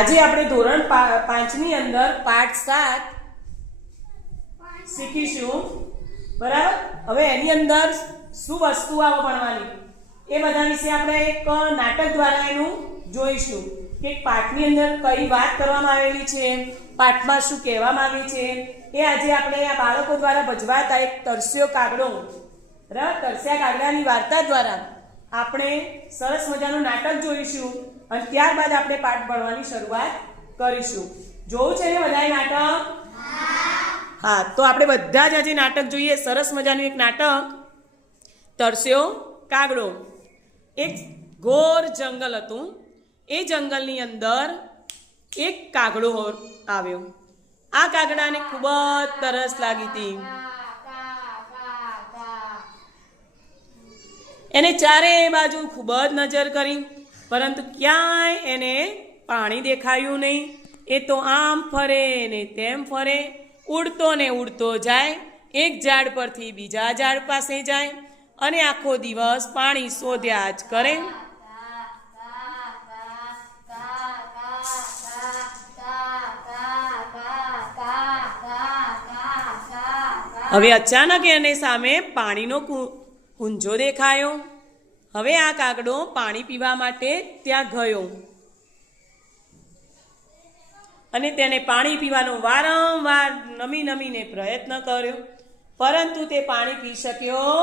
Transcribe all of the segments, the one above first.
આજે આપણે ધોરણ 5 ની અંદર પાઠ 7 શીખીશું. બરાબર. હવે એની અંદર શું વસ્તુ આવે ભણવાની એ બધા વિશે આપણે એક નાટક દ્વારા એનું જોઈશું કે પાઠની અંદર કઈ વાત કરવામાં આવેલી છે, પાઠમાં શું કહેવામાં આવ્યું છે. એ આજે આપણે આ બાળકો દ્વારા ભજવાતા એક તરસ્યો કાગડો, બરાબર, તરસ્યા કાગડાની વાર્તા દ્વારા આપણે સરસ મજાનું નાટક જોઈશું અને ત્યારબાદ આપણે પાઠ ભણવાની શરૂઆત કરીશું. જોવું છે ને બધાએ નાટક? હા, તો આપણે બધા જ આજે નાટક જોઈએ. સરસ મજાનું એક નાટક, તરસ્યો કાગડો. એક ઘોર જંગલ હતું. એ જંગલની અંદર એક કાગડો આવ્યો. આ કાગડાને ખૂબ જ તરસ લાગી હતી. એને ચારે બાજુ ખૂબ જ નજર કરી, પરંતુ ક્યાંય એને પાણી દેખાયું નહીં. એ તો આમ ફરે ને તેમ ફરે, ઉડતો ને ઉડતો જાય, એક ઝાડ પરથી બીજા ઝાડ પાસે જાય અને આખો દિવસ પાણી શોધ્યા જ કરે. હવે અચાનક એને સામે પાણીનો કુંજો દેખાયો. હવે આ કાગડો પાણી પીવા માટે ત્યાં ગયો અને તેને પાણી પીવાનો વારંવાર નમી નમીને પ્રયત્ન કર્યો, પરંતુ તે પાણી પી શક્યો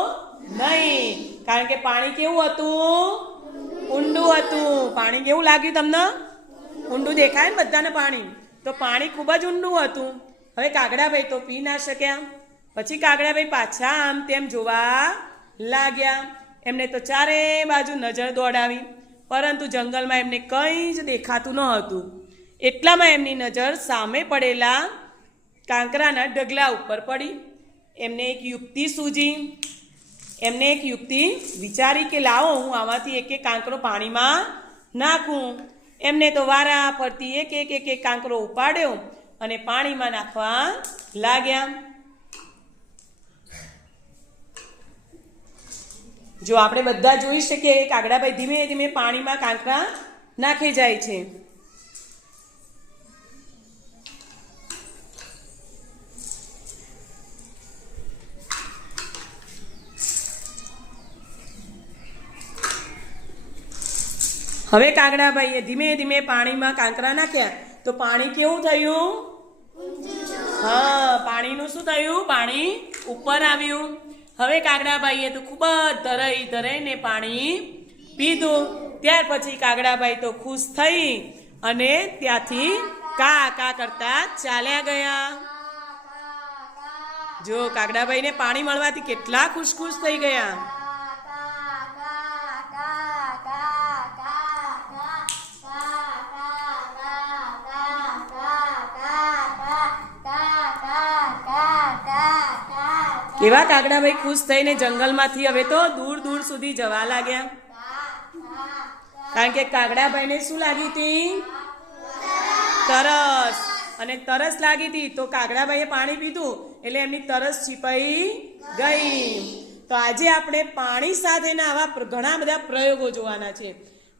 નહીં. કારણ કે પાણી કેવું હતું? ઊંડું હતું. પાણી કેવું લાગ્યું તમને? ઊંડું દેખાય ને બધાને પાણી? તો પાણી ખૂબ જ ઊંડું હતું. હવે કાગડાભાઈ તો પી ના શક્યા. પછી કાગડાભાઈ પાછા આમ તેમ જોવા લાગ્યા. એમને તો ચારે બાજુ નજર દોડાવી, પરંતુ જંગલમાં એમને કંઈ જ દેખાતું ન હતું. એટલામાં એમની નજર સામે પડેલા કાંકરાના ઢગલા ઉપર પડી. એમને એક યુક્તિ સૂજી. એમને એક યુક્તિ વિચારી કે લાવો હું આમાંથી એક એક કાંકરો પાણીમાં નાખું. એમને તો વારા ફરતી એક એક કાંકરો ઉપાડ્યો અને પાણીમાં નાખવા લાગ્યા. જો આપણે બધા જોઈ શકીએ કે કાગડાભાઈ ધીમે ધીમે પાણીમાં કાંકરા નાખી જાય છે. હવે કાગડાભાઈએ ધીમે ધીમે પાણીમાં કાંકરા નાખ્યા તો પાણી કેવું થયું? હા, પાણીનું શું થયું? પાણી ઉપર આવ્યું. હવે કાગડાભાઈએ તો ખૂબ જ ધરાઈને પાણી પીધું. ત્યાર પછી કાગડાભાઈ તો ખુશ થઈ અને ત્યાંથી કા કા કરતા ચાલ્યા ગયા. જો કાગડાભાઈને પાણી મળવાથી કેટલા ખુશ થઈ ગયા. કેવા કાગડાભાઈ ખુશ થઈને જંગલમાંથી હવે તો દૂર દૂર સુધી જવા લાગ્યા. કારણ કે કાગડાભાઈને શું લાગી હતી? તરસ. અને તરસ લાગી હતી તો કાગડાભાઈએ પાણી પીધું એટલે એમની તરસ છીપાઈ ગઈ. તો આજે આપણે પાણી સાથેના આવા ઘણા બધા પ્રયોગો જોવાના છે.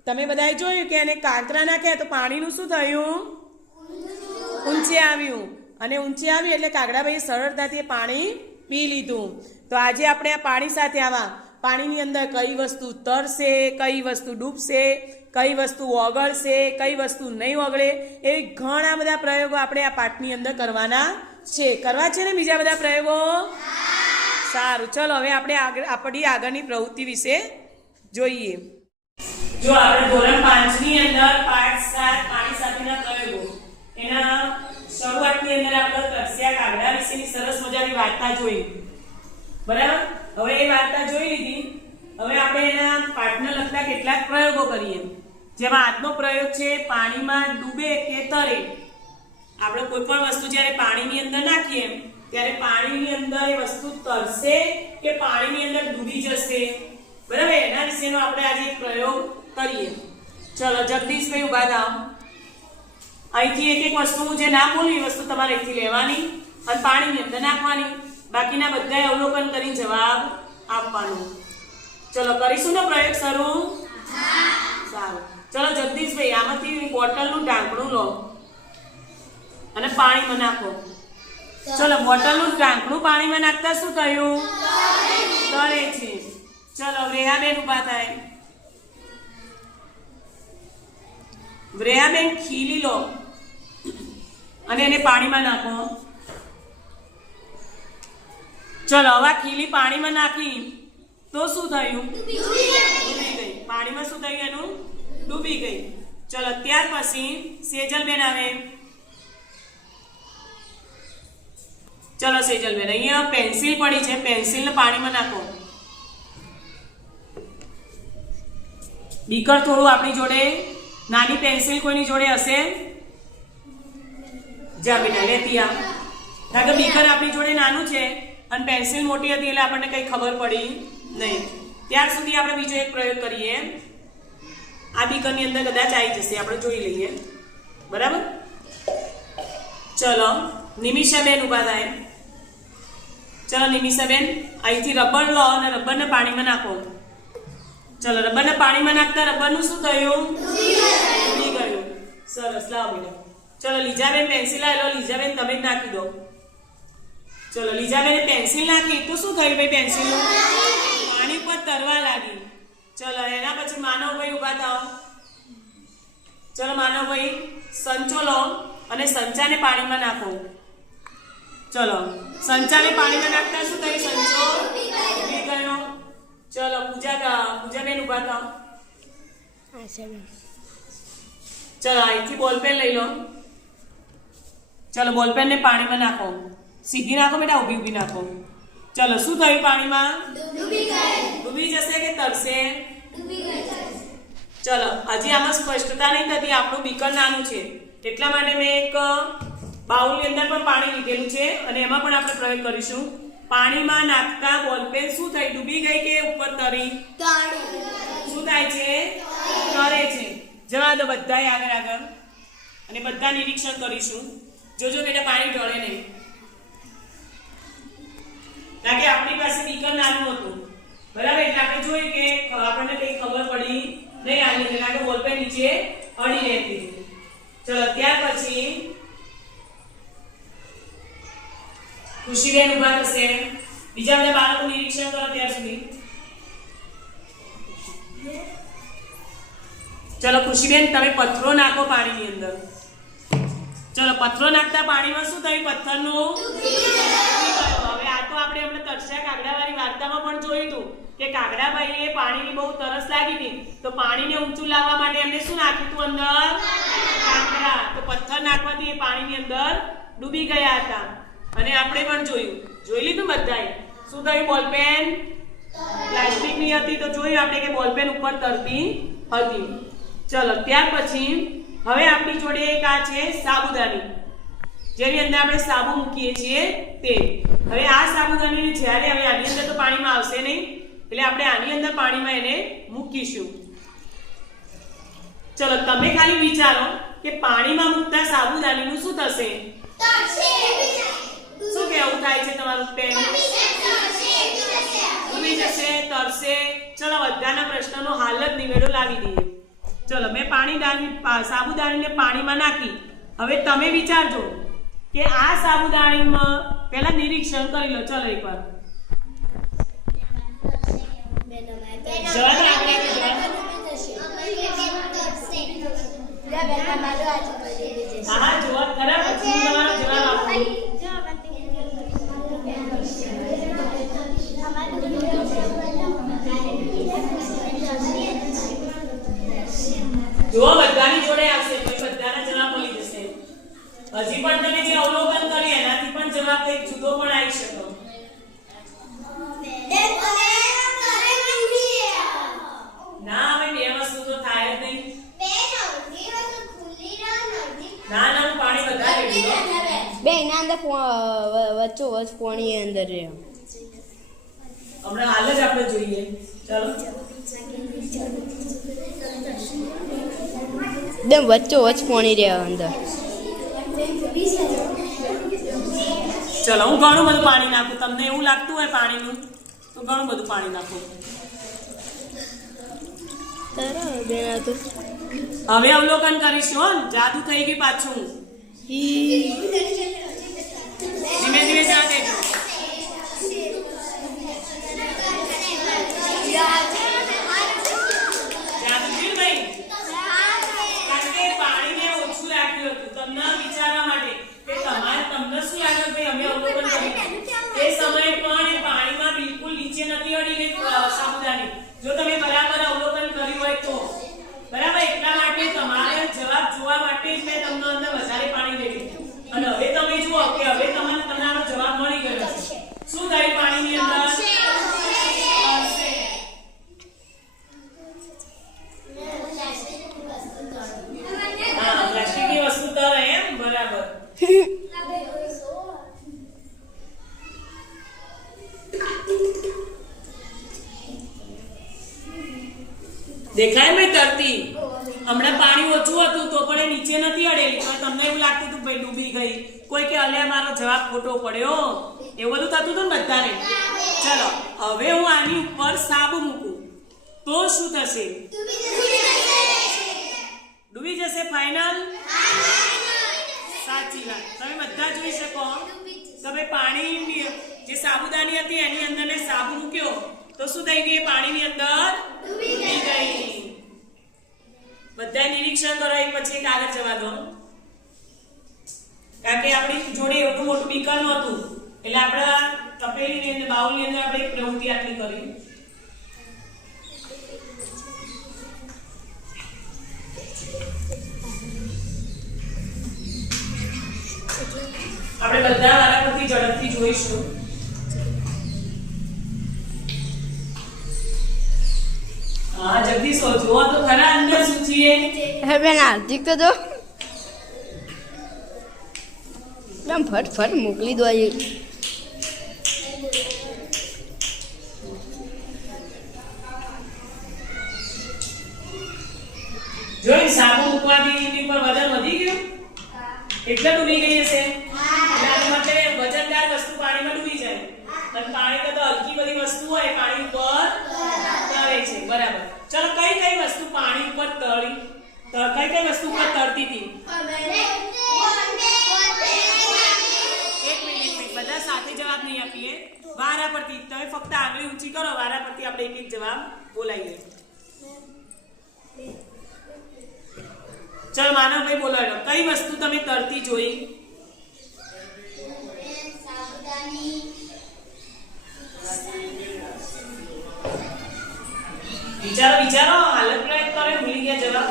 તમે બધાએ જોયું કે એને કાંકરા નાખ્યા તો પાણીનું શું થયું? ઊંચે આવ્યું. અને ઊંચે આવ્યું એટલે કાગડાભાઈએ સરળતાથી પાણી પી લીધું. તો આજે આપણે આ પાણી સાથે આવા પાણીની અંદર કઈ વસ્તુ તરશે, કઈ વસ્તુ ડૂબશે, કઈ વસ્તુ ઓગળશે, કઈ વસ્તુ નહીં ઓગળે, એવી ઘણા બધા પ્રયોગો આપણે આ પાઠની અંદર કરવાના છે. કરવા છે ને બીજા બધા પ્રયોગો? સારું, ચલો હવે આપણે આપણી આગળની પ્રવૃત્તિ વિશે જોઈએ. જો આપણે ધોરણ 5 ની અંદર પાઠ 7 પાણી સાથેના પ્રયોગો, એના શરૂઆતની અંદર આપણે તરસ્યા કાગડા વિશેની સરસ મજાની વાર્તા જોઈ. બરાબર. હવે એ વાર્તા જોઈ લીધી. હવે આપણે એના પાઠને લગતા કેટલાક પ્રયોગો કરીએ. જેમાં આજનો પ્રયોગ છે પાણીમાં ડૂબે કે તરે. આપણે કોઈ પણ વસ્તુ જ્યારે પાણીની અંદર નાખીએ ત્યારે પાણીની અંદર એ વસ્તુ તરશે કે પાણીની અંદર ડૂબી જશે. બરાબર. એના વિશેનો આપણે આજે એક પ્રયોગ કરીએ. ચલો જગદીશભાઈ ઉભા થાઓ. અહીંથી એક એક વસ્તુ જે ના બોલી વસ્તુ તમારે અહીંથી લેવાની અને પાણીની અંદર નાખવાની. બાકીના બધાએ અવલોકન કરી જવાબ આપવાનો. ચલો કરીશું ને પ્રયોગ શરૂ? સારું. ચલો જગદીશભાઈ, આમાંથી બોટલનું ઢાંકણું લો અને પાણીમાં નાખો. ચલો બોટલનું ઢાંકણું પાણીમાં નાખતા શું થયું? તરે છે. ચલો રેહાબેન ઉભા થાય. રેહાબેન ખીલી લો અને એને પાણીમાં નાખો. ચલો હવે ખીલી પાણીમાં નાખી તો શું થયું? ડૂબી ગઈ. પાણીમાં શું થયું? એનું ડૂબી ગઈ. ચલો ત્યાર પછી સેજલબેન આવે. ચલો સેજલબેન, અહીંયા પેન્સિલ પડી છે, પેન્સિલને પાણીમાં નાખો. બીકર થોડું આપણી જોડે નાની પેન્સિલ કોઈની જોડે હશે? જા બેટા લેતી આ. કારણ કે બીકર આપણી જોડે નાનું છે અને પેન્સિલ મોટી હતી એટલે આપણને કઈ ખબર પડી નહીં. ત્યાર સુધી આપણે બીજો એક પ્રયોગ કરીએ. આ બીકરની અંદર કદાચ આવી જશે, આપણે જોઈ લઈએ. બરાબર? ચલો નિમિષાબેન ઉભા થાય. ચલો નિમિષાબેન, અહીંથી રબર લો અને રબરને પાણીમાં નાખો. ચલો રબરને પાણીમાં નાખતા રબરનું શું થયું? ડૂબી ગયું. સરસ, લાવો બેટા. ચલો લીજાબેન પેન્સિલ લો. લીજાબેન તમે જ નાખી દો. ચલો લીજાબેને પેન્સિલ નાખી તો શું થયું ભાઈ? પેન્સિલનું પાણી પર તરવા લાગી. ચલો એના પછી માનવભાઈ ઉભા થાઓ. ચલો માનવભાઈ, સંચો લો અને સંચાને પાણીમાં નાખો. ચલો સંચાને પાણીમાં નાખતા શું થયું? સંચો ડૂબી ગયો. ચલો પૂજાબેન ઉભા થાઓ. ચલો અહીંથી બોલપેન લઈ લો. ચલો બોલપેન ને પાણીમાં નાખો. સીધી નાખો બેટા, ઊભી ઊભી નાખો. ચલો શું થયું? પાણીમાં ડૂબી જશે કે તરશે? ચલો હજી આમાં સ્પષ્ટતા નહીં થતી. આપણું બીકર નાનું છે એટલા માટે મેં એક બાઉલની અંદર પણ પાણી લીધેલું છે અને એમાં પણ આપણે પ્રયોગ કરીશું. પાણીમાં નાખતા બોલપેન શું થઈ? ડૂબી ગઈ કે ઉપર તરી? શું થાય છે? તરે છે. જવા દો બધાય આગળ આગળ અને બધા નિરીક્ષણ કરીશું. જોજો બેટા પાણી ઢળે નહીં. કારણ કે આપણી પાસે બીકર નાનું હતું. બરાબર? એટલે આપણે જોયું કે આપણને કઈ ખબર પડી નહીં આની અંદર, કારણ કે બોલપેન નીચે અડી રહેતી હતી. ચલો ત્યાર પછી ખુશીબેન ઉભા થશે. બીજા બધા બાળકો નિરીક્ષણ કરો ત્યાર સુધી. ચલો ખુશીબેન, તમે પથ્થરો નાખો પાણીની અંદર. ચલો પથ્થરો નાખતા પાણીમાં શું થયું? પથ્થરનું હવે આ તો આપણે હમણાં તરસ્યા કાગડાવાળી વાર્તામાં પણ જોયું હતું કે કાગડાભાઈએ પાણીની બહુ તરસ લાગી હતી તો પાણીને ઊંચું લાવવા માટે એમને શું નાખ્યું હતું અંદર? કાંકરા. તો પથ્થર નાખવાથી એ પાણીની અંદર ડૂબી ગયા હતા. અને આપણે પણ જોઈ લીધું બધાએ. શું થયું? બોલપેન પ્લાસ્ટિકની હતી તો જોયું આપણે કે બોલપેન ઉપર તરતી હતી. ચલો ત્યાર પછી હવે આપણી જોડે એક આ છે સાબુદાની, જેની અંદર આપણે સાબુ મૂકીએ છીએ તે. હવે આ સાબુદાનીને જ્યારે હવે આની અંદર તો પાણીમાં આવશે નહીં એટલે આપણે આની અંદર પાણીમાં એને મૂકીશું. ચલો તમે ખાલી વિચારો કે પાણીમાં મૂકતા સાબુદાનીનું શું થશે? શું કેવું થાય છે તમારું પેન? ડૂબી જશે, તરશે. ચલો બધાના પ્રશ્નનો હાલ જ નિવેડો લાવી દઈએ. ચલો મેં સાબુદાણીને પાણીમાં નાખી. હવે તમે વિચારજો કે આ સાબુદાણીમાં પહેલા નિરીક્ષણ કરી લો. ચલો એકવાર હા જવાબ ખરા પછી તમારો જવાબ આપો. જો બધાની જોડે આવશે તો બધાના જવાબ મળી જશે. હજી પણ તમે જે અવલોકન કરી એનાથી પણ જવાબ કંઈક જુદો પણ આવી શકો. ના હવે બે વસ્તુ તો થાય જ નહીં. ના ના હું પાણી વધારે પીવું. બે એના અંદર વચ્ચો વચ પાણી અંદર રહે. હમણાં હાલ જ આપણે જોઈએ. ચાલો એકદમ વચ્ચો વચ પાણી રહે અંદર. ચલો હું ઘણું બધું પાણી નાખું. તમને એવું લાગતું હોય પાણીનું તો ઘણું બધું પાણી નાખો. તારા બેના તો હવે અવલોકન કરીશું હો. જાદુ થઈ ગયું પાછું. ધીમે ધીમે જવા દેજો. જાદુ થયું ભાઈ? કારણ કે પાણીને ઓછું રાખ્યું હતું તમને વિચારવા માટે કે તમને શું લાગ્યું ભાઈ અમે અવલોકન કર્યું એ સમયે પણ એ પાણીમાં બિલકુલ નીચે નથી અડી ગઈ સાબુદાની. જો તમે બરાબર અવલોકન કર્યું હોય તો બરાબર. એટલા માટે તમારે જવાબ જોવા માટે જ મેં તમને અંદર વધારે પાણી રેડ્યું. અને હવે તમે જુઓ કે હવે તમને તમારો જવાબ મળી ગયો છે. શું થયું પાણીની અંદર? હા, પ્લાસ્ટિકની વસ્તુ તરે એમ. બરાબર. દેખાય મેં તરતી. હમણાં પાણી ઓછું હતું તો પણ એ નીચે નથી અડેલી. પણ તમને એવું લાગતું હતું ભાઈ ડૂબી ગઈ. કોઈ કે અલ્યા મારો જવાબ ખોટો પડ્યો. એવું બધું થતું હતું ને બધાને. ચલો હવે હું આની ઉપર સાબુ મૂકું તો શું થશે? ડૂબી જશે. ફાઇનલ? સાચી વાત. તમે બધા જોઈ શકો તમે પાણી જે સાબુદાની હતી એની અંદર મેં સાબુ મૂક્યો તો શું થઈ ગયું? પાણીની અંદર ડૂબી ગઈ. બધા નિરીક્ષણ કરો એક પછી એક આગળ જવા દો. કારણ કે આપણી જોડે એટલું મોટું બીકર નહોતું એટલે આપણા તપેલીની અંદર બાઉલની અંદર આપણે એક પ્રવૃત્તિ આટલી કરી. આપણે બધા વારાફરતી ઝડપથી જોઈશું. હા જગદીશ જોવો તો ખરા અંદર શું છે? હે બેન હાર્દિક તો જો આમ ફટ મોકલી દો. જોઈ સાબુ મૂકવાથી એની પર વજન વધી ગયું એટલે ડૂબી ગઈ હશે. એટલે માટે વજનદાર વસ્તુ પાણીમાં ડૂબી જાય અને પાણી કરતા હલકી બધી વસ્તુ હોય પાણી ઉપર તરે છે. બરાબર. ચલો કઈ કઈ વસ્તુ પાણી ઉપર કઈ વસ્તુ ઉપર તરતી હતી? એક મિનિટ બધા સાથે જવાબ નહીં આપીએ. વારા પરથી તમે ફક્ત આંગળી ઊંચી કરો. વારા પરથી આપણે એક એક જવાબ બોલાઈએ. ચલ માનવભાઈ બોલાડો. કઈ વસ્તુ તમે તરતી જોઈ? વિચારો હાલત પ્રયત્ન કરે. ભૂલી ગયા જવાબ?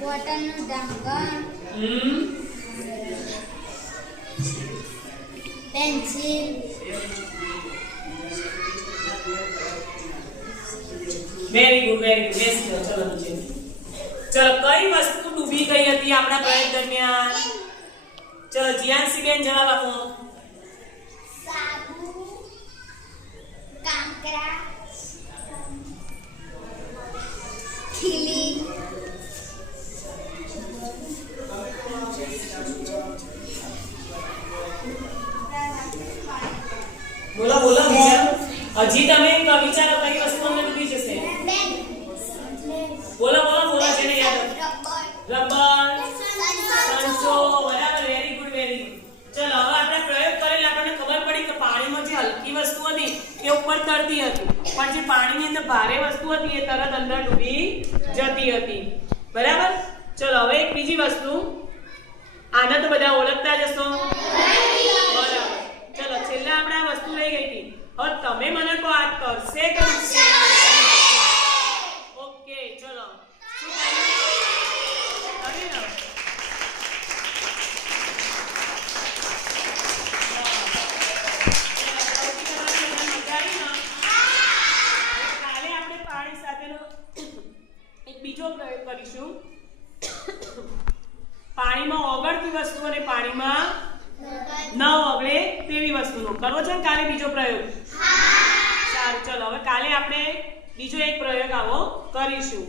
બોટલનું ઢાંકણ, પેન્સિલ, વેરી ગુડ. બેસ ચલો નીચે. ચલો કઈ વસ્તુ ડૂબી ગઈ હતી આપણા પ્રયત્ન દરમિયાન? ચલો જીયાનસીબેન જવાબ આપો. સાબુ, કાંકરા, ખીલી, બોલો વિચારો. હજી તમે વિચારો કઈ વસ્તુ અમને ડૂબી જશે? બોલો જેને યાદ રબર, સંચો. બરાબર. Very good. ચલો હવે આપણે પ્રયોગ કરેલ આપણને ખબર પડી કે પાણીમાં જે હલકી વસ્તુ હતી એ ઉપર તરતી હતી પણ જે પાણીની અંદર ભારે વસ્તુ હતી એ તરત અંદર ડૂબી જતી હતી. બરાબર. ચલો હવે એક બીજી વસ્તુ. આને તો બધા ઓળખતા જ હશો. બરાબર. ચલો છેલ્લે આપણે આ વસ્તુ લઈ ગઈ હતી. હવે તમે મને કહો આ તરશે કે ડૂબશે? ઓકે ચલો શું કર્યું? કાલે આપણે પાણી સાથેનો એક બીજો પ્રયોગ કરીશું. પાણીમાં ઓગળતી વસ્તુ અને પાણીમાં ન ઓગળે તેવી વસ્તુનો કરવો છે કાલે બીજો પ્રયોગ? સારું. ચલો હવે કાલે આપણે બીજો એક પ્રયોગ આવો કરીશું.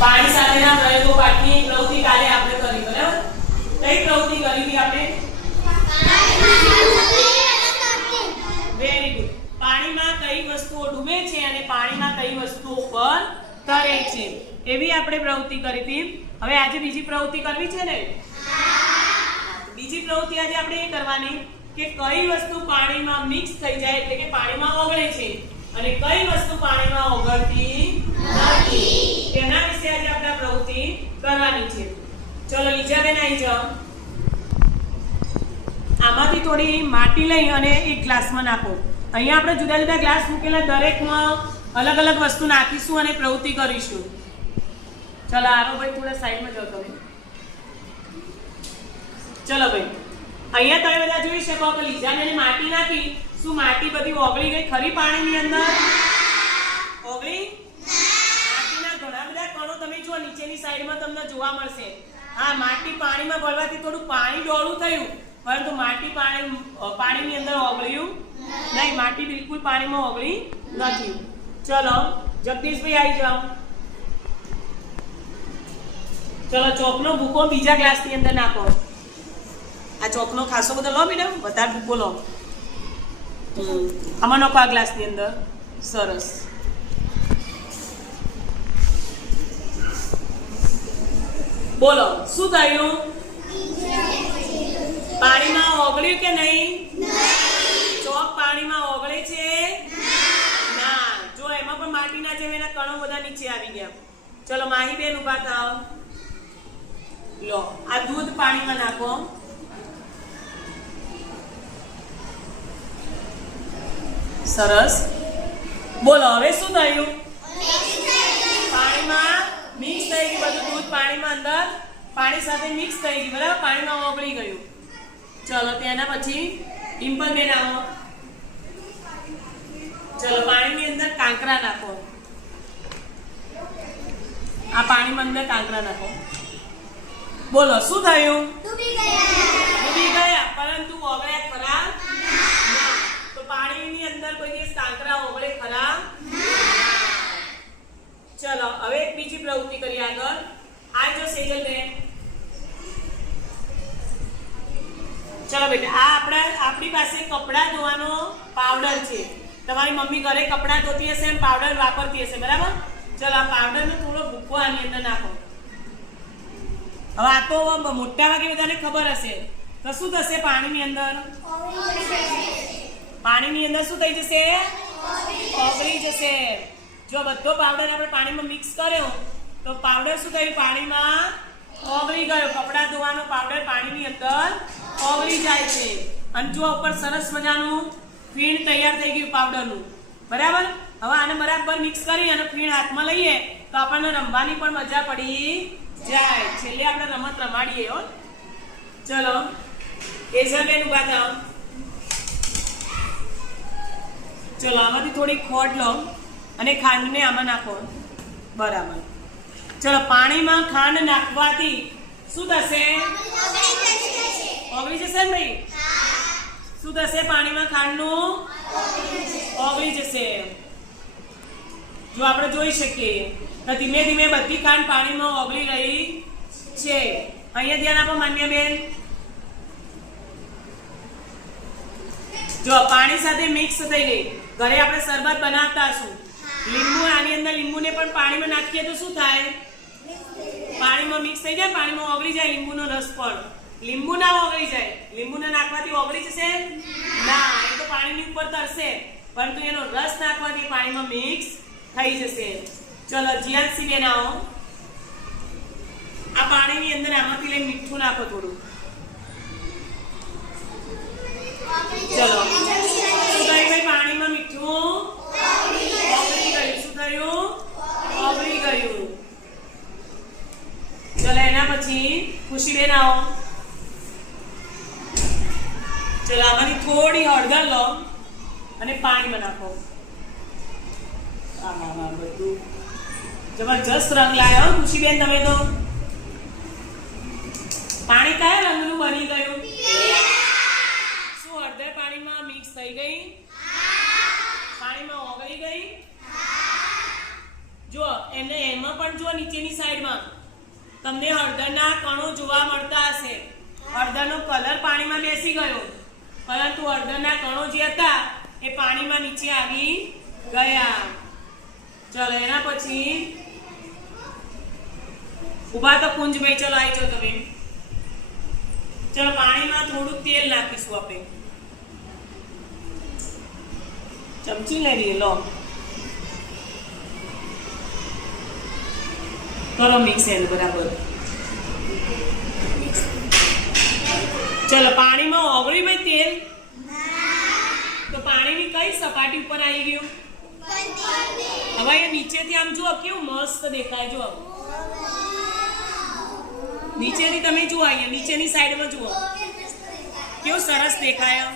પાણી સાથેના પ્રયોગો પાઠની પ્રવૃત્તિ કાલે આપણે કરી. બરાબર. કઈ પ્રવૃત્તિ કરી હતી આપણે? Very good. પાણીમાં કઈ વસ્તુઓ ડૂબે છે અને પાણીમાં કઈ વસ્તુઓ પર તરે છે એવી આપણે પ્રવૃત્તિ કરી હતી. હવે આજે બીજી પ્રવૃત્તિ કરવી છે ને? બીજી પ્રવૃત્તિ આજે આપણે એ કરવાની કે કઈ વસ્તુ પાણીમાં મિક્સ થઈ જાય એટલે કે પાણીમાં ઓગળે છે અને કઈ વસ્તુ પાણીમાં ઓગળતી નથી તેના વિશે આજે આપણે પ્રવૃત્તિ કરવાની છે. ચલો લીજાબેન આવી જાઓ. આમાંથી થોડી માટી લઈ અને એક ગ્લાસમાં નાખો. અહીંયા આપણે જુદા જુદા ગ્લાસ મૂકેલા દરેકમાં અલગ અલગ વસ્તુ નાખીશું અને પ્રવૃત્તિ કરીશું. ચલો આરો ભાઈ થોડા સાઈડમાં જાઓ તમે. ચલો ભાઈ અહીંયા તમે બધા જોઈ શકો કે લીજાને માટી નાખી. શું માટી બધી ઓગળી ગઈ ખરી પાણીની અંદર? ઓગળી? માટીના ઘણા બધા કણો તમે જુઓ નીચેની સાઈડમાં તમને જોવા મળશે. હા, માટી પાણીમાં ભળવાથી થોડું પાણી ડોળું થયું પરંતુ માટી પાણીની અંદર ઓગળ્યું નહીં. માટી બિલકુલ પાણીમાં ઓગળી નથી. ચલો જગદીશભાઈ આવી જાઓ. ચલો ચોકનો ભૂકો બીજા ગ્લાસની અંદર નાખો. આ ચોકનો ખાસો બધો લો બેટા, વધારે ભૂકો લો. આમાં નાખો આ ગ્લાસની અંદર. સરસ. બોલો શું થયું? પાણીમાં ઓગળ્યું કે નહીં? ચોક પાણીમાં ઓગળે છે ના. જો એમાં પણ માટીના જેમ એના કણો બધા નીચે આવી ગયા. ચલો માહીબેન ઉભા થાવ. લો આ દૂધ પાણીમાં નાખો. સરસ. બોલો હવે શું થયું? પાણીમાં મિક્સ થઈ ગયું બધું. દૂધ પાણીમાં અંદર પાણી સાથે મિક્સ થઈ ગયું. બરાબર, પાણીમાં ઓગળી ગયું. ચલો તેના પછી ડિમ્પલબેન આવો. ચલો પાણીની અંદર કાંકરા નાખો. આ પાણીમાં અંદર કાંકરા નાખો. બોલો શું થયું? ડૂબી ગયા પરંતુ ઓગળ્યા ખરા? તો પાણીની અંદર કોઈ દિવસ કાંકરા ઓગળે ખરા? ચલો હવે એક બીજી પ્રવૃત્તિ કરીએ આગળ. આ જો સેજલબેન. ચલો બેટા આ આપણી પાસે કપડાં ધોવાનો પાવડર છે. તમારી મમ્મી ઘરે કપડાં ધોતી હશે એમ પાવડર વાપરતી હશે. બરાબર. ચલો આ પાવડરનો થોડો ભૂકો આની અંદર નાખો. હવે આ તો મોટા ભાગે બધાને ખબર હશે. તો શું થશે પાણીની અંદર? પાણીની અંદર શું થઈ જશે? ઓગળી જશે. જો બધો પાવડર આપણે પાણીમાં મિક્સ કર્યો તો પાવડર શું થયું? પાણીમાં ઓગળી ગયો. કપડાં ધોવાનો પાવડર પાણીની અંદર ઓગળી જાય છે. અને જો ઉપર સરસ મજાનું ફીણ તૈયાર થઈ ગયું પાવડરનું. બરાબર. હવે આને બરાબર મિક્સ કરી અને ફીણ હાથમાં લઈએ તો આપણને રમવાની પણ મજા પડી જાય. છેલ્લે આપણે રમત રમાડીએ. હો ચલો એઝાબેન ઉભા થાવ. ચલો આમાંથી થોડી ખોટ લો અને ખાંડને આમાં નાખો. બરાબર. ચલો પાણીમાં ખાંડ નાખવાથી શું થશે? ઓગળી જશે ને ભાઈ? શું થશે? પાણીમાં ખાંડનું ઓગળી જશે. જો આપણે જોઈ શકીએ તો ધીમે ધીમે બધી ખાંડ પાણીમાં ઓગળી રહી છે. અહીંયા ધ્યાન આપો માન્યાબેન. જો પાણી સાથે મિક્સ થઈ ગઈ. ઘરે આપણે શરબત બનાવતા હશું. લીંબુ આની અંદર લીંબુને પણ પાણીમાં નાખીએ તો શું થાય? પાણીમાં મિક્સ થઈ જાય, પાણીમાં ઓગળી જાય લીંબુનો રસ પણ. લીંબુ ના ઓગળી જાય. લીંબુને નાખવાથી ઓગળી જશે ના. એ તો પાણીની ઉપર તરશે પરંતુ એનો રસ નાખવાથી પાણીમાં મિક્સ થઈ જશે. ચલો જીયાસી બેન આવો. આ પાણીની અંદર આમાંથી લઈ મીઠું નાખો થોડું. ચલો શું થયું ભાઈ? પાણીમાં મીઠું ઓગળી ગયું. શું થયું? ઓગળી ગયું. ચલો એના પછી ખુશીબેન આવો. ચલો આમાંથી થોડી હળદર લો અને પાણીમાં નાખો. આમાં બધું જબરજસ્ત રંગ લાવ્યો ખુશીબેન તમે તો. પાણી કયા રંગનું બની ગયું? શું હળદર પાણીમાં મિક્સ થઈ ગઈ? પાણીમાં ઓગળી ગઈ? જો એમાં પણ જો નીચેની સાઈડમાં તમને હળદરના કણો જોવા મળતા હશે. હળદરનો કલર પાણીમાં બેસી ગયો પરંતુ હળદરના કણો જે હતા એ પાણીમાં નીચે આવી ગયા. ચલો એના પછી ઉભા તો કુંજભાઈ, ચલો આવી જાઓ તમે. ચલો પાણીમાં થોડું તેલ નાખીશું આપણે. ચમચી લઈ લો, કરો મિક્સ એને બરાબર. ચલો પાણીમાં ઓગળી ભાઈ તેલ, તો પાણીની કઈ સપાટી ઉપર આવી ગયું? હવે એ નીચેથી આમ જુઓ કેવું મસ્ત દેખાય. જુઓ નીચેથી તમે જુઓ, અહીંયા નીચેની સાઈડમાં જુઓ કેવું સરસ દેખાય.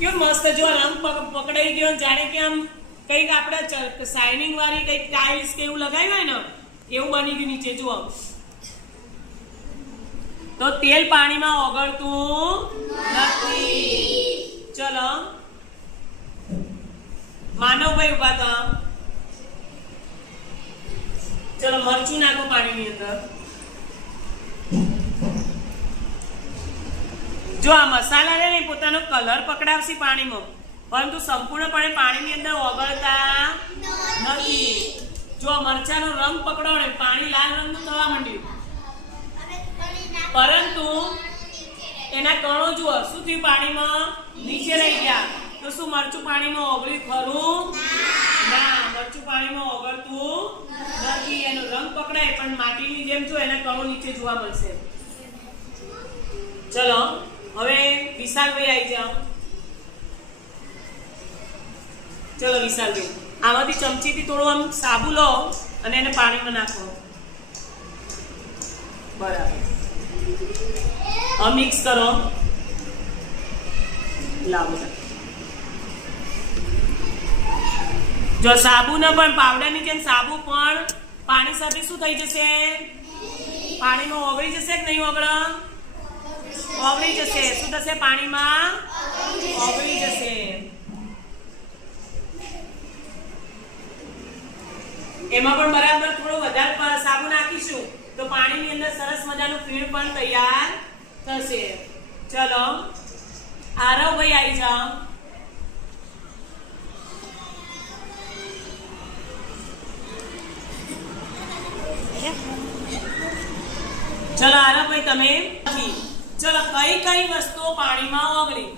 કેવું મસ્ત જો રંગ પકડાઈ ગયો, જાણે કે આમ કઈક આપણે શાઇનિંગ વાળી કઈક ટાઇલ્સ કે એવું લગાવ્યું હોય ને એવું બની ગયું નીચે. જુઓ તો તેલ પાણીમાં ઓગળતું નથી. ચલો માનવભાઈ ઉભા હતા. ચલો મરચું નાખો પાણીની અંદર. જો આ મસાલા ને પોતાનો કલર પકડાવશે પાણીમાં, પરંતુ સંપૂર્ણપણે પાણીની અંદર ઓગળતા નથી. જો મરચાનો રંગ પકડો ને પાણી લાલ રંગનું થવા માંડ્યું, પરંતુ એના કણો જુઓ શું થયું, પાણીમાં નીચે રહી ગયા. તો શું મરચું પાણીમાં ઓગળ્યું ખરું? ના, મરચું પાણીમાં ઓગળતું નથી. એનો રંગ પકડાય પણ માટીની જેમ જો એના કણો નીચે જોવા મળશે. ચલો હવે વિશાલભાઈ આવી જાઓ. ચલો વિશાલભાઈ, આમાંથી ચમચીથી થોડું આમ સાબુ લો અને એને પાણીમાં નાખો. બરાબર, મિક્સ કરો. લાવો જો સાબુ ને પણ પાવડરની જેમ સાબુ પણ પાણી સાથે શું થઈ જશે? પાણીમાં ઓગળી જશે કે નહીં ઓગળે? ઓગળી જશે. શું થશે? પાણીમાં ઓગળી જશે. એમાં પણ બરાબર થોડો વધારે સાબુ નાખીશું તો પાણીની અંદર સરસ મજાનું ફીણ પણ તૈયાર થશે. ચલો આરવભાઈ આવી જાઓ. ચલો આરવભાઈ તમે. ચલો કઈ કઈ વસ્તુઓ પાણીમાં ઓગળી?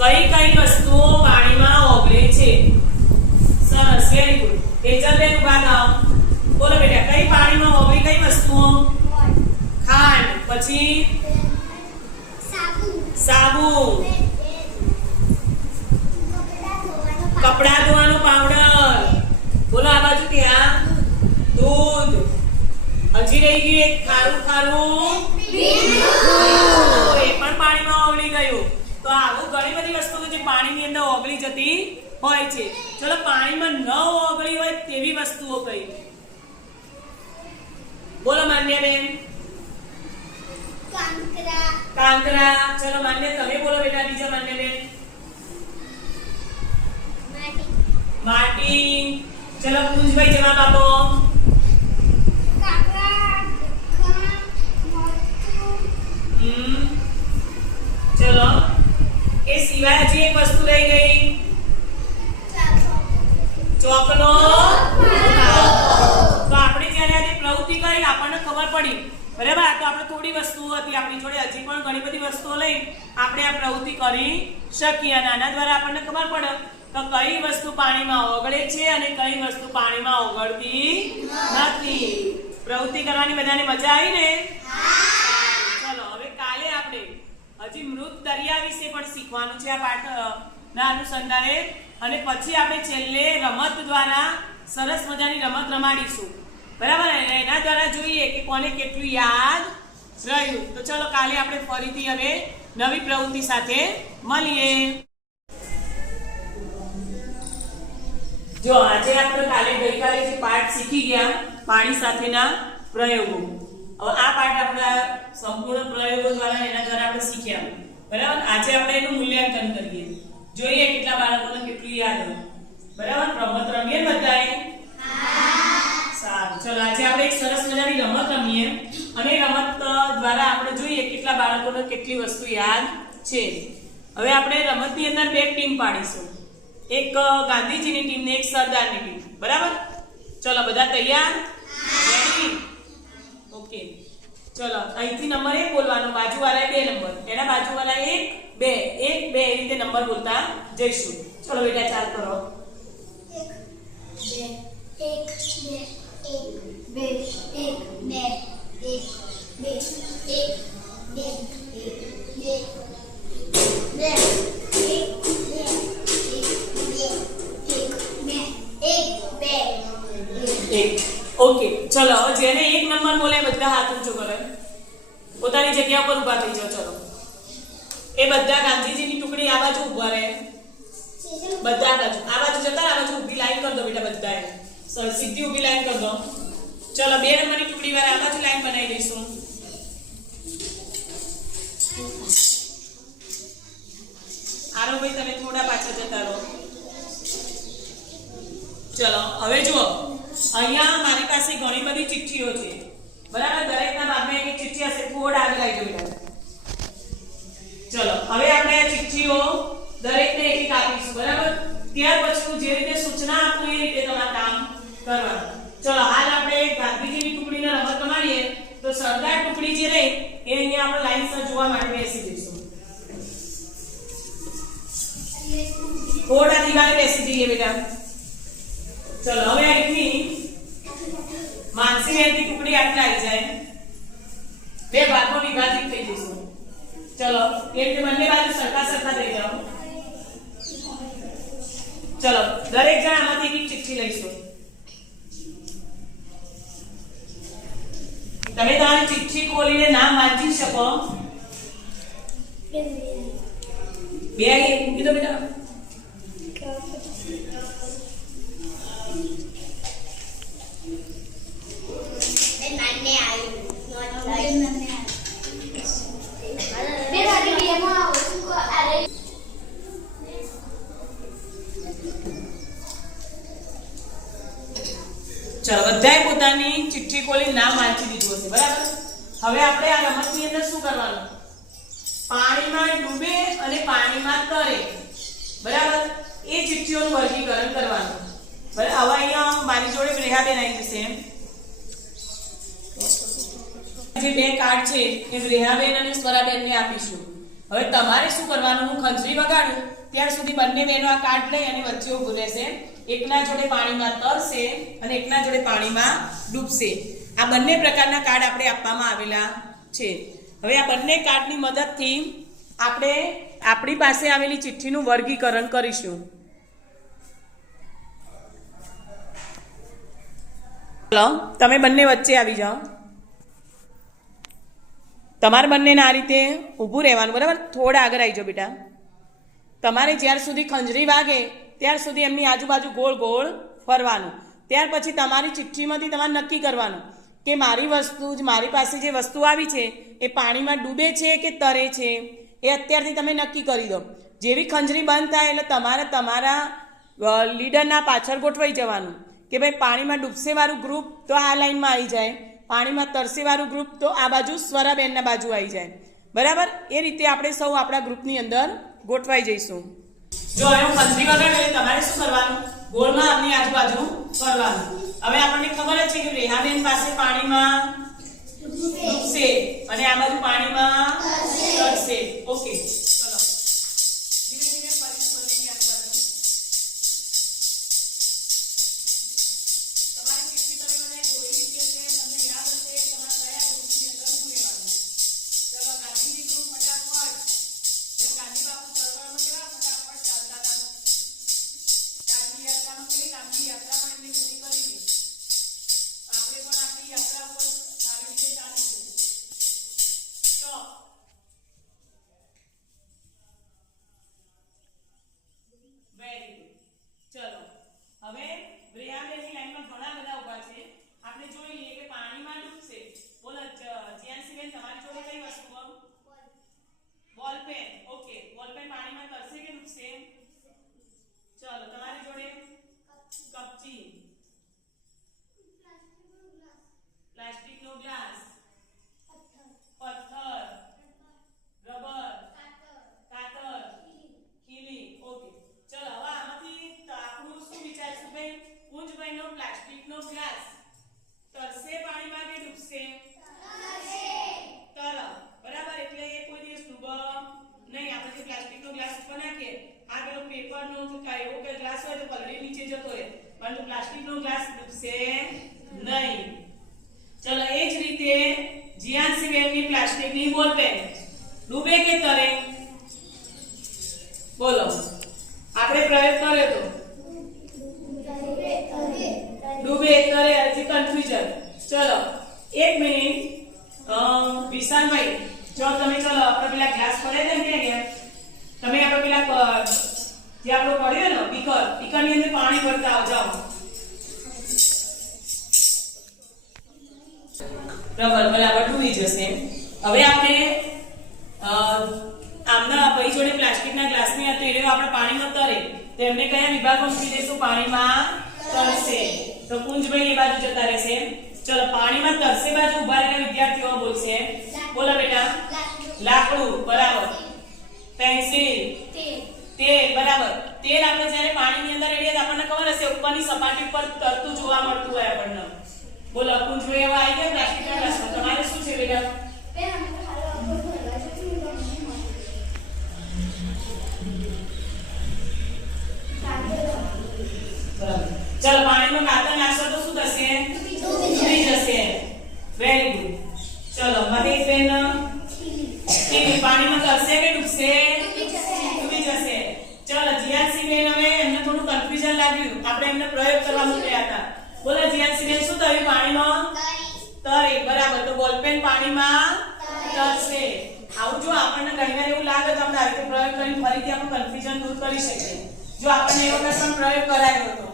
કઈ કઈ વસ્તુઓ પાણીમાં ઓગળે છે? સરસ, વેરી ગુડ. તેજલબેન ઉભા થાઓ. બોલો બેટા, કઈ પાણીમાં ઓગળી કઈ વસ્તુઓ? ખાંડ, પછી સાબુ, કપડા ધોવાનો પાવડર, બોલો આ બાજુ ત્યાં દૂધ, હજી રહી ગયું એક ખારું ખારું એ પણ પાણીમાં ઓગળી ગયું. તો આવું ઘણી બધી વસ્તુઓ જે પાણીની અંદર ઓગળી જતી હોય છે. ચલો પાણીમાં ન ઓગળી હોય તેવી વસ્તુઓ કઈ? બોલો માન્યાબેન. કાંકરા. ચલો માન્ય તમે બોલો બેટા. બીજા માન્યાબેન. માટી. ચલો કુંજભાઈ જવાબ આપો. ચલો એ સિવાય હજી એક વસ્તુ રહી ગઈ. ચોકનો. તો આપણે જ્યારે આજે પ્રવૃત્તિ કરી આપણને ખબર પડી, બરાબર? તો આપણે થોડી વસ્તુઓ હતી આપણી જોડે, હજી પણ ઘણી બધી વસ્તુઓ લઈ આપણે આ પ્રવૃત્તિ કરી શકીએ. અને આના દ્વારા આપણને ખબર પડે તો કઈ વસ્તુ પાણીમાં ઓગળે છે અને કઈ વસ્તુ પાણીમાં ઓગળતી નથી. પ્રવૃત્તિ કરવાની બધાને મજા આવી ને? ચલો હવે કાલે આપણે હજી મૃત દરિયા વિશે પણ શીખવાનું છે આ પાઠ ના અનુસંધાને. અને પછી આપણે છેલ્લે રમત દ્વારા સરસ મજાની રમત રમાડીશું, બરાબર? એના દ્વારા જોઈએ કે કોને કેટલું યાદ રહ્યું. તો ચલો કાલે આપણે ફરીથી હવે નવી પ્રવૃત્તિ સાથે મળીએ. જો આજે આપણે ગઈકાલે જે પાઠ શીખી ગયા પાણી સાથેના પ્રયોગો, હવે આ પાઠ આપણા સંપૂર્ણ પ્રયોગો દ્વારા એના દ્વારા આપણે શીખ્યા, બરાબર? આજે આપણે એનું મૂલ્યાંકન કરીએ, જોઈએ કેટલા બાળકોને કેટલું યાદ હોય, બરાબર? રમત રમીએ બધાએ. ચલો આજે આપણે એક સરસ મજાની રમત રમીએ અને રમત દ્વારા આપણે જોઈએ કેટલા બાળકોને કેટલી વસ્તુ યાદ છે. હવે આપણે રમતની અંદર બે ટીમ પાડીશું, એક ગાંધીજીની ટીમ ને એક સરદારની ટીમ. બરાબર? ચલો બધા તૈયાર? રેડી? ઓકે. ચલો અહીંથી નંબર 1 બોલવાનો, બાજુવાળાએ 2 નંબર, એના બાજુવાળાએ 1 2 1 2 એ રીતે નંબર બોલતા જઈશું. ચલો બેટા ચાલ કરો. 1 ઓકે. ચલો હવે જેને 1 નંબર બોલે બધા હાથ ઊંચો કરે, પોતાની જગ્યા પર ઊભા થઈ જાઓ. ચલો એ બધા ગાંધીજીની ટુકડી આ બાજુ ઊભા રહે, બધા આ બાજુ જતા આ બાજુ ઊભી લાઈન કરી દો બેટા, બધાએ સીધી ઊભી લાઈન કરી દો. ચલો 2 નંબરની ટુકડી વાળા આ બાજુ લાઈન બનાવી દઈશું. આરોભાઈ તમે થોડા પાછળ જતા રહો. ચલો હવે જુઓ, અહીંયા મારી પાસે ઘણી બધી ચિઠ્ઠીઓ છે. બરાબર? દરેકના ભાગમાં એક ચિઠ્ઠી હશે, થોડા આગળ આવી જાઓ બેટા. ચલો હવે આપણે આ ચિઠ્ઠીઓ દરેકને એક એક આપીશું. બરાબર? ત્યાર પછી હું જે રીતે સૂચના આપું એ રીતે તમારે કામ કરવાનું. ચલો હાલ આપણે ગાંધીજીની ટુકડીને રમત રમાડીએ તો સરદાર ટુકડી જે રહી એ અહીંયા આપણે લાઈનસર જોવા માટે બેસી જઈશું. થોડા દિવાલે બેસી જઈએ બેટા. ચલો હવે અહીંથી માનસી બેનની ટુકડી આટલા આવી જાય, 2 ભાગમાં વિભાજિત થઈ જઈશું. ચલો એ રીતે બંને બાજુ સરખા સરખા થઈ જાઓ. ચલો દરેક જણ આમાંથી એક ચિઠ્ઠી લઈશું. તમે તમારી ચિઠ્ઠી ખોલીને નામ વાંચી શકો. 2 મૂકી દો બેટા. ચલો બધાએ પોતાની ચિઠ્ઠી ખોલી નામ વાંચી દીધું હશે. બરાબર? હવે આપણે આ રમતની અંદર શું કરવાનું? પાણીમાં ડૂબે અને પાણીમાં તરે, બરાબર, એ ચિઠ્ઠીઓનું વર્ગીકરણ કરવાનું. બરાબર? હવે અહીંયા મારી જોડે રેહાબેન આવી જશે. જે 2 કાર્ડ છે એ રેહાબેન અને સ્વરાબેનને આપીશું. હવે તમારે શું કરવાનું? હું ખંજરી વગાડું ત્યાર સુધી બંને બહેનો આ કાર્ડ લઈ અને વચ્ચે ઊભું રહેશે. એકના જોડે પાણીમાં તરશે અને એકના જોડે પાણીમાં ડૂબશે. આ બંને પ્રકારના કાર્ડ આપણે આપવામાં આવેલા છે. હવે આ બંને કાર્ડની મદદથી આપણે આપણી પાસે આવેલી ચિઠ્ઠીનું વર્ગીકરણ કરીશું. ચલો તમે બંને વચ્ચે આવી જાઓ. તમારે બંનેને આ રીતે ઊભું રહેવાનું. બરાબર? થોડા આગળ આવી જાઓ બેટા. તમારે જ્યાર સુધી ખંજરી વાગે ત્યાર સુધી એમની આજુબાજુ ગોળ ગોળ ફરવાનું. ત્યાર પછી તમારી ચિઠ્ઠીમાંથી તમારે નક્કી કરવાનું કે મારી પાસે જે વસ્તુ આવી છે એ પાણીમાં ડૂબે છે કે તરે છે, એ અત્યારથી તમે નક્કી કરી દો. જેવી ખંજરી બંધ થાય એટલે તમારે તમારા લીડરના પાછળ ગોઠવાઈ જવાનું કે ભાઈ પાણીમાં ડૂબશે વાળું ગ્રુપ તો આ લાઈનમાં આવી જાય, પાણીમાં તરસે વાળું ગ્રુપ તો આ બાજુ સ્વરાબેનના બાજુ આવી જાય. બરાબર? એ રીતે આપણે સૌ આપણા ગ્રુપની અંદર ગોઠવાઈ જઈશું. જો હવે હું ખંજરી વગાડું એટલે તમારે શું કરવાનું? ગોળમાં આપની આજુબાજુ ફરવાનું. હવે આપણને ખબર જ છે કે રેહાબેન પાસે પાણીમાં ડૂબશે અને આ બાજુ પાણીમાં તરશે. ઓકે. ચલો ધીમે ધીમે ફરીશું બંનેની આજુબાજુ. તમારી ચિઠ્ઠી તમે મને જોઈ છે, તમને યાદ હશે તમારા કયા ગ્રુપની અંદર શું રહેવાનું. ચલો ગાંધીજી ગ્રુપ ફટાફટ. એમ ગાંધી બાપુ ચળવળમાં કેવા ફટાફટ ચાલતા હતા. ગાંધી યાત્રામાં કેવી લાંબી યાત્રામાં એમને પૂરી કરી હતી. આપણે પણ આપણી યાત્રા પર સારી રીતે ચાલીશું. સ્ટોપ. ગ્લાસ, પથ્થર, રબર, કાતર, ખીલી. ઓકે, ચલો હવે આમાંથી આપણું શું વિચારશું ભાઈ? કુંજભાઈનો પ્લાસ્ટિકનો ગ્લાસ તરસે પાણીમાં કે ડૂબશે? તરફ. બરાબર, એટલે એ કોઈ દિવસ ડૂબે નહીં. આપણે જે પ્લાસ્ટિકનો ગ્લાસ ઉપર નાખીએ, આ પેલો પેપરનો કે એવો કે ગ્લાસ હોય તો પલળી નીચે જતો રહે, પરંતુ પ્લાસ્ટિકનો ગ્લાસ ડૂબશે નહીં. ચલો એ જ રીતે જીઆનસી બેનની પ્લાસ્ટિકની બોલપેન ડૂબે કે તરે? બોલો, આપણે પ્રયોગ કર્યો તો ડૂબે તરે, હજી કન્ફ્યુઝન. ચલો 1 મિનિટ. વિશાલભાઈ, જો તમે ચલો આપણે પેલા ગ્લાસ પડ્યા હતા ને ક્યાં ગયા? તમે આપણે પેલા જે આપણો પડ્યો ને બીકરની અંદર પાણી ભરતા આવો, જાઓ. રબર બરાબર ડૂબી જશે. હવે આપણે આમના ભાઈ જોડે પ્લાસ્ટિકના ગ્લાસની હતો એટલે આપણે પાણીમાં તરે, તો એમને કયા વિભાગમાં મૂકી દઈશું? પાણીમાં તરશે. તો કુંજભાઈ એ બાજુ જતા રહેશે. ચલો પાણીમાં તરસે બાજુ ઉભા રહેલા વિદ્યાર્થીઓ બોલશે. બોલો બેટા. લાકડું બરાબર. પેન્સિલ, તેલ બરાબર. તેલ આપણે જ્યારે પાણીની અંદર રેડીએ તો આપણને ખબર હશે ઉપરની સપાટી પર તરતું જોવા મળતું હોય આપણને. બોલો કુંજભાઈ એવા આવી ગયા પ્લાસ્ટિકના ગ્લાસમાં. તમારે શું છે બેટા? ચલો પાણીમાં કાતર નાખશો તો શું થશે? ડૂબી જશે. Very good. ચલો મહેશ બેન, પાણીમાં તરશે કે ડૂબશે? ડૂબી જશે. ચલો જીયાસી બેન, હવે એમને થોડું કન્ફ્યુઝન લાગ્યું, આપણે એમને પ્રયોગ કરવા મૂક્યા હતા. બોલો જીયાસી બેન, શું થયું? પાણીમાં તરે. બરાબર, તો બોલપેન પાણીમાં તરશે. આવું જો આપણને ઘણીવાર એવું લાગે તો આપણે આ રીતે પ્રયોગ કરીને ફરીથી આપણું કન્ફ્યુઝન દૂર કરી શકીએ. જો આપણને એવો પણ પ્રયોગ કરાયો હતો,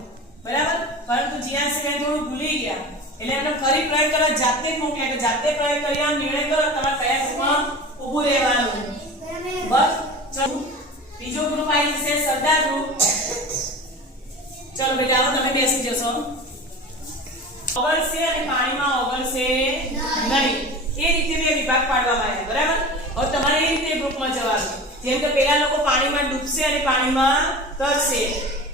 બરાબર, પરંતુ જીયાસી બેન થોડું ભૂલી ગયા એટલે આપણે ફરી પ્રયોગ કરવા જાતે જ મોકલ્યા કે જાતે પ્રયોગ કરી આમ નિર્ણય કરો તમારે કયા ગ્રુપમાં ઊભું રહેવાનું. બસ. ચલો બીજો ગ્રુપ આવી જશે સરદાર ગ્રુપ. ચલો બેટા આવો, તમે બેસી જશો. ઓગળશે અને પાણીમાં ઓગળશે નહીં, એ રીતે બે વિભાગ પાડવામાં આવ્યા. બરાબર, હવે તમારે એ રીતે ગ્રુપમાં જવાનું. જેમ કે પેલા લોકો પાણીમાં ડૂબશે અને પાણીમાં તરશે.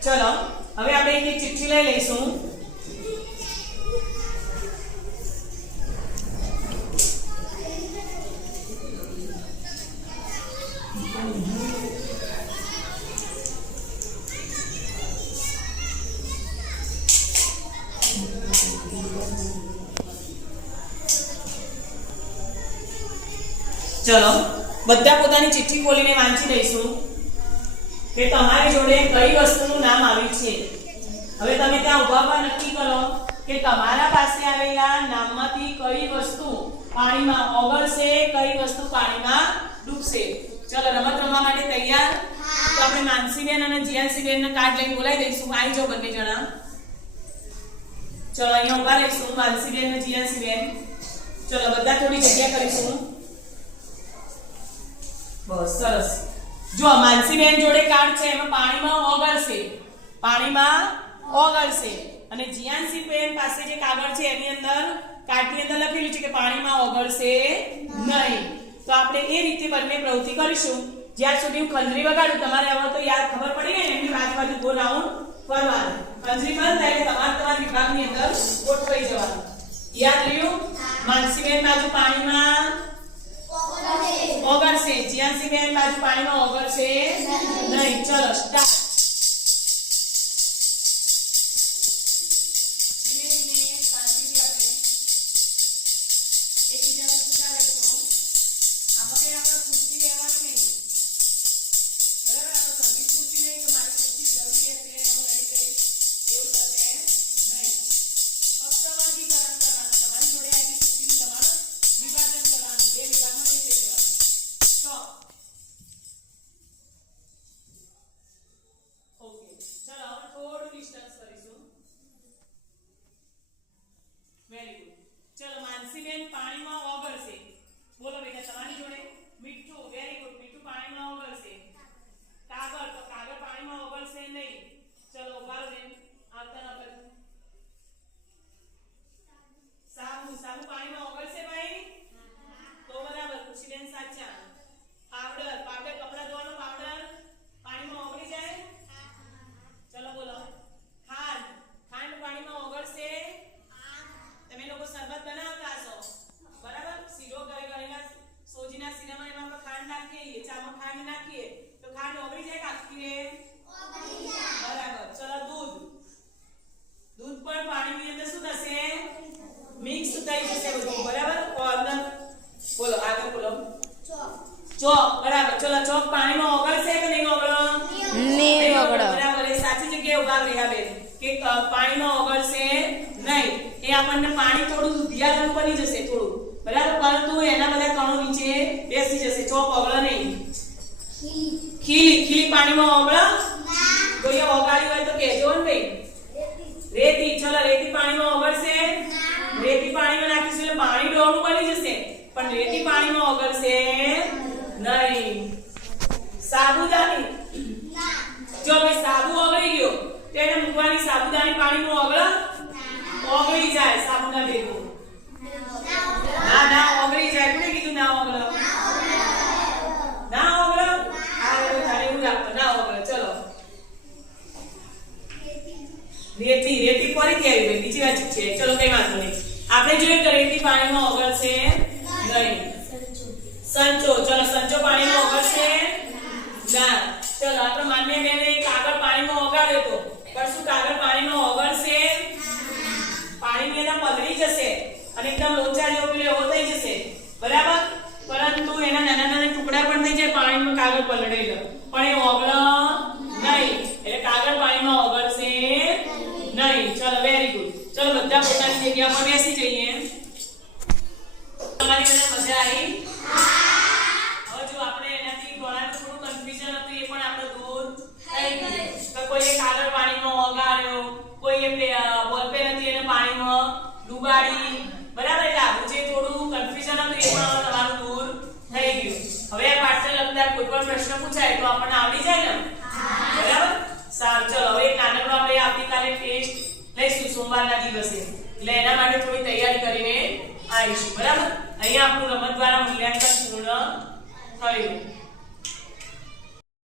ચલો હવે આપણે એક ચિઠ્ઠી લઈ લઈશું. ચલો બધા પોતાની ચિઠ્ઠી ખોલીને વાંચી લઈશું કે તમારી જોડે કઈ વસ્તુનું નામ આવ્યું છે. હવે તમે ત્યાં ઉભામાં નક્કી કરો કે તમારા પાસે આવેલા નામમાંથી કઈ વસ્તુ પાણીમાં ઓગળશે, કઈ વસ્તુ પાણીમાં ડૂબશે. ચલો રમત રમવા માટે તૈયાર? તો આપણે માનસીબેન અને જીયાસીબેનને કાર્ડ લઈને બોલાવી દઈશું. આવી જાઓ બંને જણા. ચલો અહીંયા ઉભા રહીશું માનસીબેન અને જીયાસીબેન. ચલો બધા થોડી જગ્યા કરીશું. બસ સરસ. જો માનસીબેન જોડે કાર્ડ છે, એમાં પાણીમાં ઓગળશે, પાણીમાં ઓગળશે. અને જીયાનસીબેન પાસે જે કાગળ છે એની અંદર કાર્ડની અંદર લખેલું છે કે પાણીમાં ઓગળશે નહીં. તો આપણે એ રીતે બંને પ્રવૃત્તિ કરીશું. જ્યાં સુધી હું ખંજરી વગાડું તમારે હવે તો યાદ ખબર પડી ગઈ ને, એમની આજુબાજુ ગો રાઉન્ડ ફરવાનું. ખંજરી બંધ થાય એટલે તમારા વિભાગની અંદર ગોઠવાઈ જવાનું. યાદ રહ્યું? માનસીબેન બાજુ પાણીમાં ઓગળશે, જીયાનસીબેન બાજુ પાણીમાં ઓગળશે નહીં. ચલો સ્ટાર્ટ. પાણીમાં ઓગળશે. બોલો બેટા તમારી જોડે મીઠું. Very good. મીઠું પાણીમાં ઓગળશે. કાગળ, તો કાગળ પાણીમાં ઓગળશે નહીં. ચલો ઉભા રહો બેન. આવતા ન સાબુ, સાબુ પાણીમાં ઓગળશે આપણને પાણી થોડું દૂધિયા બની જશે થોડું, બરાબર, પરંતુ એના બધા કણો નીચે બેસી જશે, ચોપ ઓગળે નહીં. ખીલી પાણીમાં ઓગળે? કોઈએ ઓગાળી હોય તો કહેજો ને ભાઈ. રેતી, ચલો રેતી પાણીમાં ઓગળશે? રેતી પાણીમાં નાખીશું એટલે પાણી ડોળું બની જશે, પણ રેતી પાણીમાં ઓગળશે નહીં. સાબુદાની, જો ભાઈ સાબુ ઓગળી ગયો તો એને મૂકવાની સાબુદાની પાણીમાં ઓગળે? ઓગળી જાય સાબુના ભેગું. ના ઓગળી જાય. કોને કીધું ના ઓગળે? ના ઓગળે? આ તારે એવું રાખો, ના ઓગળે. ચલો રેતી ફરીથી આવી ગઈ, બીજી વાત છે. ચલો કઈ વાંધો નહીં. આપણે જોયું કે રેતી પાણીમાં ઓગળશે નહીં. સંચો, ચલો સંચો પાણીમાં ઓગળશે ના. ચલો આપણે માન્ય બેને કાગળ પાણીમાં ઓગાળ્યો તો, પણ શું કાગળ પાણીમાં ઓગળશે? પાણીની અંદર પલળી જશે અને એકદમ લોચા જેવો પેલો એવો થઈ જશે, બરાબર, પરંતુ એના નાના ટુકડા પણ થઈ જાય પાણીમાં કાગળ પલળેલો, પણ એ ઓગળે નહીં. એટલે કાગળ પાણીમાં ઓગળશે નહીં. ચલો વેરી ગુડ. ચલો બધા પોતાની જગ્યા પર બેસી જઈએ. તમારી મને મજા આવી? હવે જો આપણે એનાથી ઘણાનું થોડું કન્ફ્યુઝન હતું, એ પણ આપણે દૂર થઈ ગયું. તો કોઈએ કાગળ પાણીમાં ઓગાળ્યો, કોઈએ બોલપેન હતી એને પાણીમાં ડૂબાડી, બરાબર, એટલે આવું જે થોડું કન્ફ્યુઝન હતું એ પણ તમારું દૂર થઈ ગયું. હવે આ પાઠને લગતા કોઈ પણ પ્રશ્ન પૂછાય તો આપણને આવડી જાય ને? બરાબર, સારું. ચલો હવે એક નાનકડો આપણે આવતીકાલે ટેસ્ટ લઈશું સોમવારના દિવસે, એટલે એના માટે થોડી તૈયારી કરીને આવીશું, બરાબર. અહીંયા આપણું રમત દ્વારા મૂલ્યાંકન પૂર્ણ થયું.